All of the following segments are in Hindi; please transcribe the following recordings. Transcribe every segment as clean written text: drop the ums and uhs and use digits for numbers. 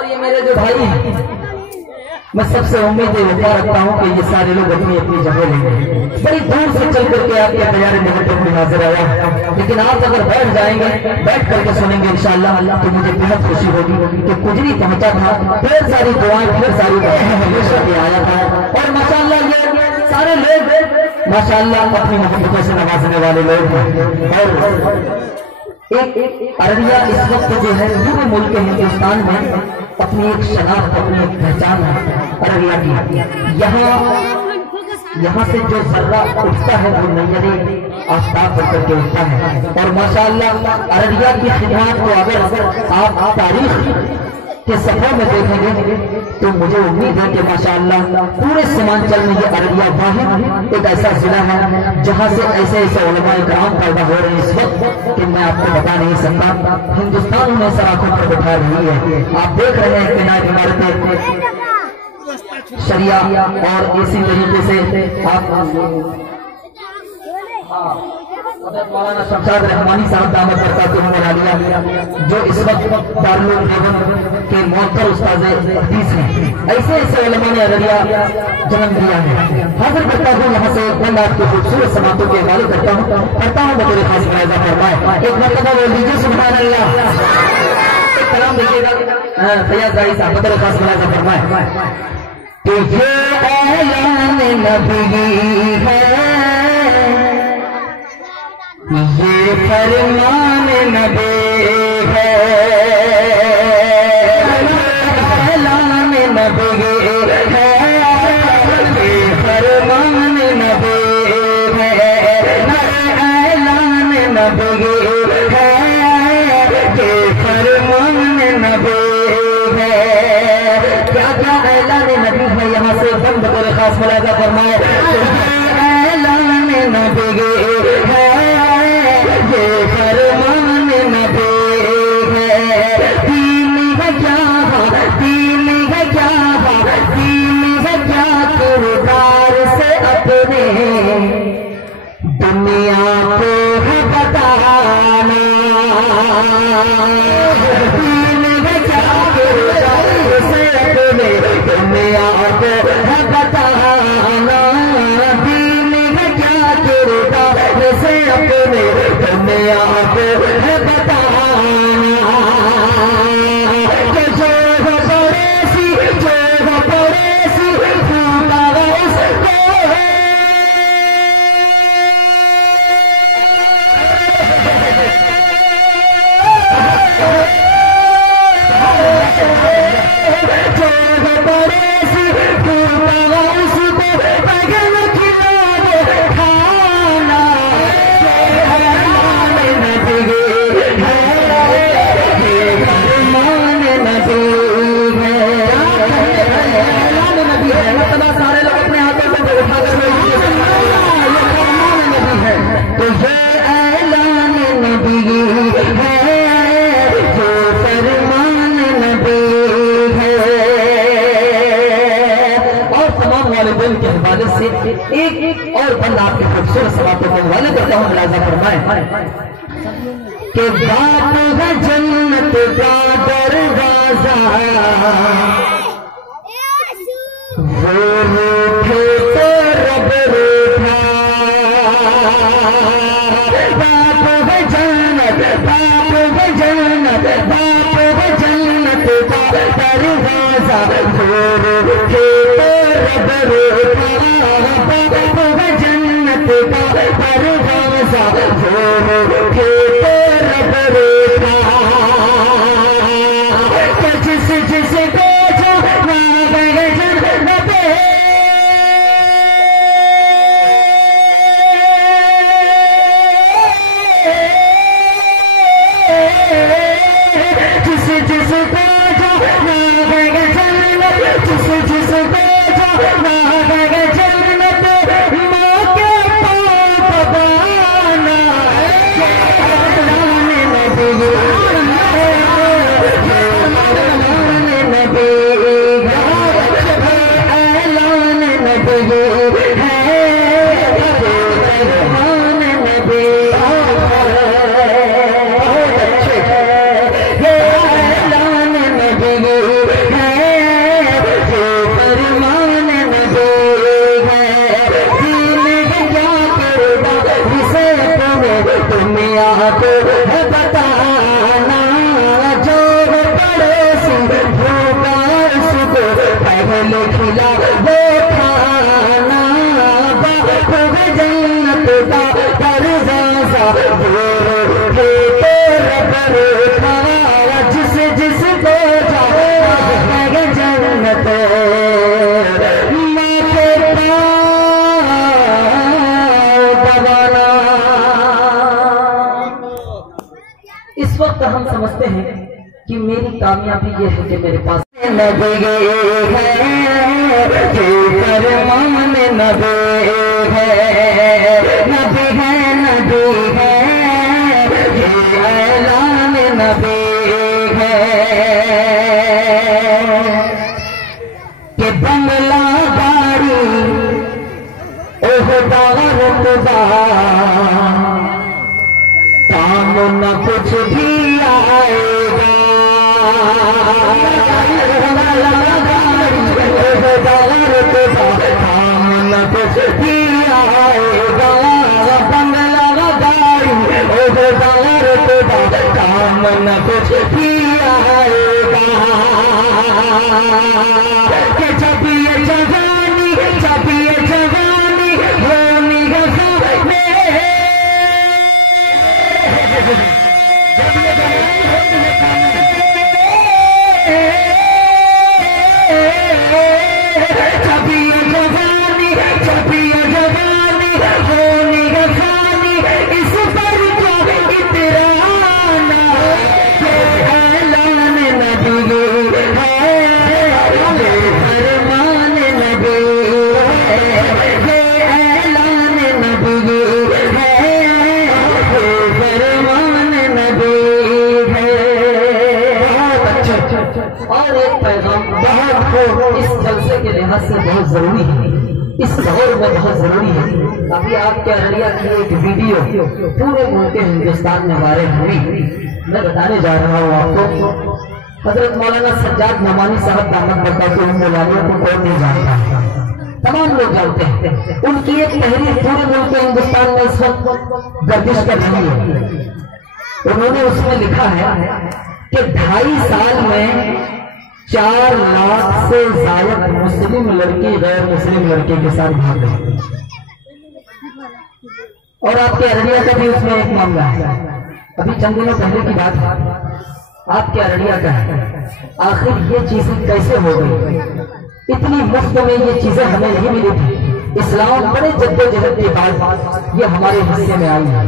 और ये मेरे जो भाई हैं, मैं सबसे उम्मीद वफा रखता हूँ कि ये सारे लोग अपनी अपनी जगह लेंगे। बड़ी दूर से चल करके आपके प्यारे निकट में हाजिर आया, लेकिन आप अगर बैठ जाएंगे, बैठ करके सुनेंगे इंशाअल्लाह, तो मुझे बेहद खुशी होगी कि कुजरी पहुंचा था, ढेर सारी दुआएं, ढेर सारी हमेशा के आया था। और माशाअल्लाह ये सारे लोग माशाअल्लाह अपनी मोहब्बतों से नवाजने वाले लोग हैं। और एक अररिया इस वक्त जो है पूरे मुल्क हिंदुस्तान में अपनी एक शनाख्त, अपनी एक पहचान है अररिया की। यहाँ से जो जर्रा उठता है वो नैयरे आफ्ताब बनकर के उठता है। और माशाअल्लाह अररिया की खिदमत को अगर आप तारीख के सफर में देखेंगे तो मुझे उम्मीद है कि माशाअल्लाह पूरे सीमांचल में ये अररिया वाहिद एक ऐसा जिला है जहाँ से ऐसे ऐसे उलमा इकराम पैदा हो रहे हैं इस वक्त कि मैं आपको बता नहीं सकता। हिंदुस्तान में सर आंखों पर बैठा रही है। आप देख रहे हैं कि नई इमारतें, शरिया और इसी तरीके से आप मौलाना शमशाद रहमानी साहब दामद बरकातुहू आलिया जो इस वक्त दारुल उलूम के मोहतर उस्ताद हदीस हैं, ऐसे ऐसे उलमा ने अररिया जन्म दिया है। हाजिर करता हूँ यहाँ से मैं आपके खूबसूरत समातों के हवाले करता हूँ बतौर खास मुलाहिजा फरमाए। एक मरतबा बोल दीजिए सुभान अल्लाह। एक कलाम देखिएगा फैयाज भाई साहब, बतौर खास मुलाहिजा फरमाए। तुझे ऐलान नबी है ये फरमान नबी है, ऐलान नबी है ये फरमान नबी है, ऐलान नबी है ये फरमान नबी है। क्या क्या ऐलान नबी है, यहाँ से बंद बतौर खास मुलाहिजा फरमाए। ऐलान नबी है ये फरमान नबी है, दीन है क्या, दीन है क्या, दीन है क्या किरदार से अपने दुनिया को है बताना, दीन है क्या किरदार से अपने दुनिया को है बताना, दीन है क्या किरदार से अपने दुनिया को है बताना। कि जो हो पड़ोसी, जो हो पड़ोसी खुदा उसको जो हो पड़ोसी खुदा उसको बगल खिलाओ खाना। सारे लोग अपने हाथों से उठा कर तो ये ऐलान नबी है, जो फरमान नबी है। और तमाम वालिदैन के हवाले से एक और बंद आपके खूबसूरत सवालों के हवाले करता हूँ, मुलाहिजा फरमाए कि बाप है जन्नत का दरवाजा, वो रूठे तो रब रूठा, बाप है जन्नत, बाप है जन्नत, बाप है जन्नत का दरवाजा, वो रूठे तो रब रूठा, बाप है जन्नत का दरवाजा, वो रूठे तो रब रूठा। जिस जिस को जो नबी वक्त हम समझते हैं कि मेरी कामयाबी ये है कि मेरे पास नबी है, जो फरमान नबी है, नबी है, नबी है, ये ऐलान नबी है कि बंगला गाड़ी ओहदार खुदा काम न कुछ भी आएगा, काम न कुछ भी आएगा, बंगला गाड़ी ओहदार खुदा काम न कुछ भी आएगा कि जब ये जवानी होनी है सामने, और एक पैगाम बहुत इस जलसे के लिहाज से बहुत जरूरी है, इस दौर में बहुत जरूरी है। अभी आपके अररिया की एक वीडियो पूरे मुल्क हिंदुस्तान में वायरल हुई, मैं बताने जा रहा हूँ आपको। हजरत मौलाना सज्जाद नमानी साहब दामद बरकातुहू मौलानियों को कौन नहीं जानता, तमाम लोग जानते हैं। उनकी एक तहरीर पूरे मुल्क हिंदुस्तान में इस वक्त गर्दिश कर रही है। उन्होंने उसमें लिखा है कि 2.5 साल में 4 लाख से ज्यादा मुस्लिम लड़की गैर मुस्लिम लड़के के साथ भाग गई। और आपके अररिया का भी उसमें एक मामला है, अभी चंद दिनों पहले की बात है, आपके अररिया का है। आखिर ये चीजें कैसे हो गई? इतनी मुफ्त में ये चीजें हमें नहीं मिली थी। इस्लाम बड़े जद्दोजहद के बाद ये हमारे हिस्से में आई है।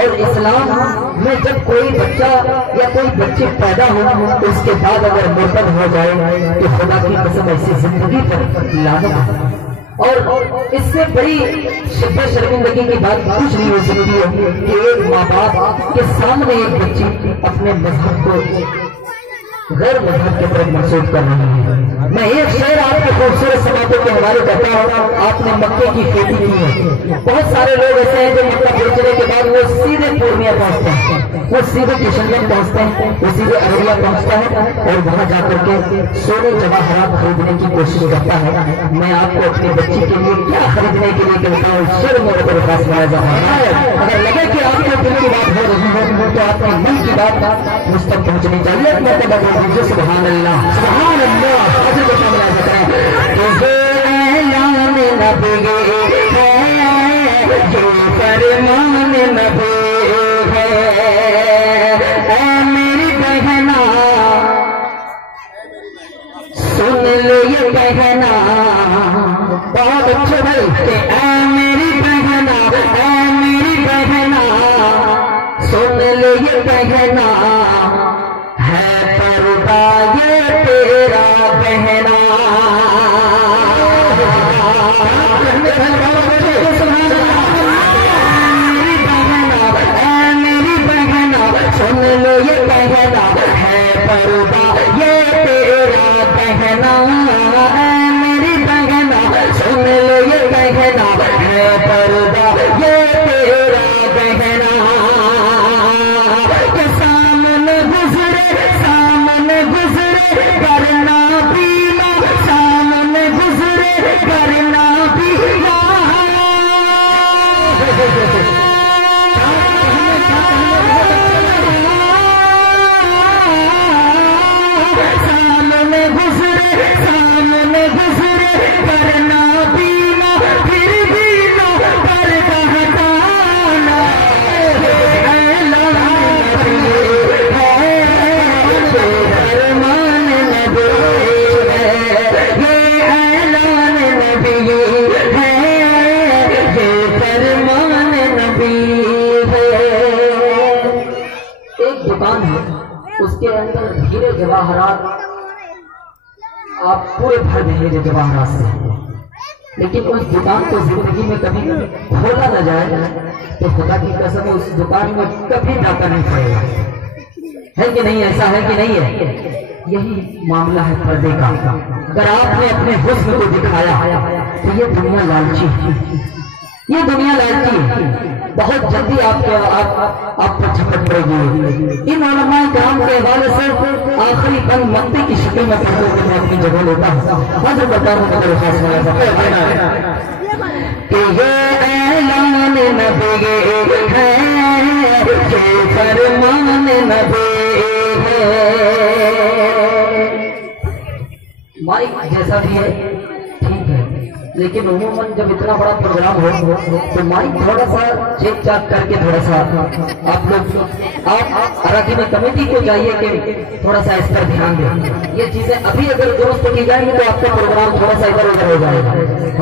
और इस्लाम में जब कोई बच्चा या कोई बच्ची पैदा हो तो उसके बाद अगर मुर्तद हो जाए तो खुदा की कसम ऐसी जिंदगी पर लानत है। और इससे बड़ी शिद्दत शर्मिंदगी की बात कुछ नहीं हो सकती है कि एक माँ बाप के सामने एक बच्ची अपने मजहब को गैर मजहब की तरफ महसूस कर रही है। मैं एक शेर आपके खूबसूरत समातों के हवाले करता हूँ। आपने मक्के की खेती की है, बहुत सारे लोग ऐसे हैं जो मक्का बेचने के बाद वो सीधे पूर्णिया पहुंचते हैं, वो सीधे किशनगंज पहुंचते हैं, वो सीधे अररिया पहुंचता है और वहां जाकर के सोने जवाहरात खरीदने की कोशिश करता है। मैं आपको अपनी बच्ची के लिए क्या खरीदने के लिए कहता हूँ, शेर मेरे को खास बनाया जा रहा है। अगर लगे कि आपके दिल की बात हो रही है तो आपके मन की बात मुझ तक पहुंचनी चाहिए। सुभान अल्लाह, सुभान अल्लाह। जो फरमान नबी है, मेरी बहना सुन लो ये बहना, बहुत अच्छे भाई, मेरी बहना सुन लो ये बहना, है पर्दा ये तेरा बहना। मेरी बहना सुन लो ये बहना, है पर्दा ये तेरा बहना, मेरी बहना सुन लो ये बहना, है पर्दा ये तेरा बहना। के सामने गुजरे करना पीना, सामने गुजरे करना पीना। आप पूरे भर देंगे जवाहरात से, लेकिन उस दुकान को जिंदगी में कभी खोला न जाए तो खुदा की कसम उस दुकान में कभी डाका नहीं पड़ेगा। है कि नहीं? ऐसा है कि नहीं है? यही मामला है पर्दे का। अगर आपने अपने हुस्न को दिखाया तो ये दुनिया लालची है, बहुत जल्दी आप पर झपट पड़ेगी। इन उलमा किराम के हवाले से आखिरी बंद मत्ती की शक्ल में पढ़ते हुए मैं अपनी जगह लेता हूँ। हाजिर करता हूँ कि ये ऐलान नबी है, ये फरमान नबी है। माइक जैसा भी है ठीक है, लेकिन उमूमन जब इतना बड़ा प्रोग्राम हो तो माइक थोड़ा सा चेक चाक करके थोड़ा सा आप लोग आप अराकीन कमेटी को चाहिए कि थोड़ा सा इस पर ध्यान दें। ये चीजें अभी अगर दुरुस्त की जाएंगी तो आपका प्रोग्राम थोड़ा सा इधर उधर हो जाएगा।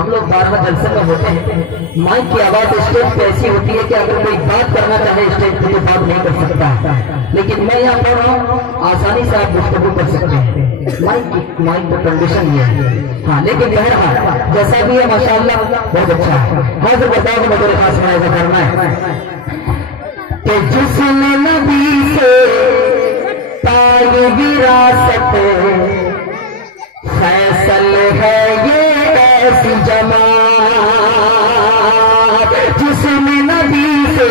हम लोग 12 जलसे में होते हैं, माइक की आवाज स्टेज पे ऐसी होती है कि अगर कोई बात करना चाहे स्टेज पे तो बात नहीं कर सकता, लेकिन मैं यहाँ पढ़ रहा हूँ आसानी से आप गुफ्तगू कर सकते हैं। माइक तो कंडीशन ये है, हाँ, लेकिन बहरहाल जैसा भी है माशाअल्लाह बहुत अच्छा है। हाजिर बताओ कि मेरे पास में ऐसा करना है कि जिसने नबी से पाई विरासत, फैसल है ये ऐसी जमात, जिसने नबी से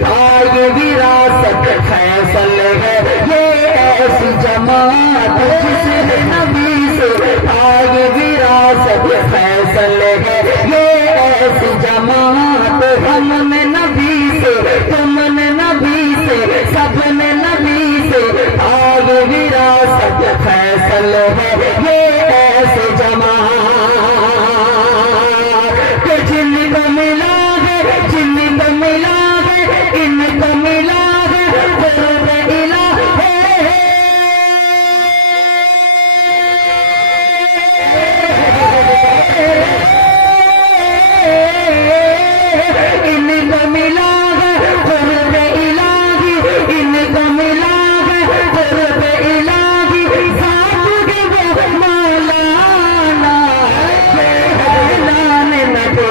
पाई विरासत, फैसल है ये ऐसी जमात, जिसने नबी से पाई विरासत, फैसल है ये ऐसी जमात। हमने नबी से, तुमने नबी से, सबने नबी से पाई विरासत, फैसल है ये ऐसी जमात। जिनको मिला है, जिनको मिला है, इनको मिला है क़ुर्ब इलाही है। इनको मिला है क़ुर्ब इलाही, इनको मिला है क़ुर्ब इलाही। साथ वो मौलाना ऐलान नबी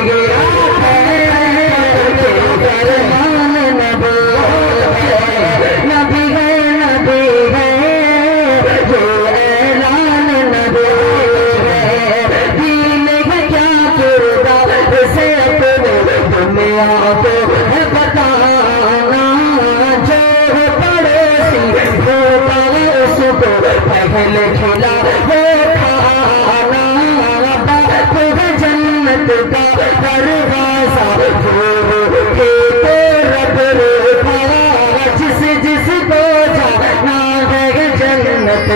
पहले खिला वो खाना, जन्नत का दरवाजा के तो रब रोका, जिस जिसको जाना है जन्नत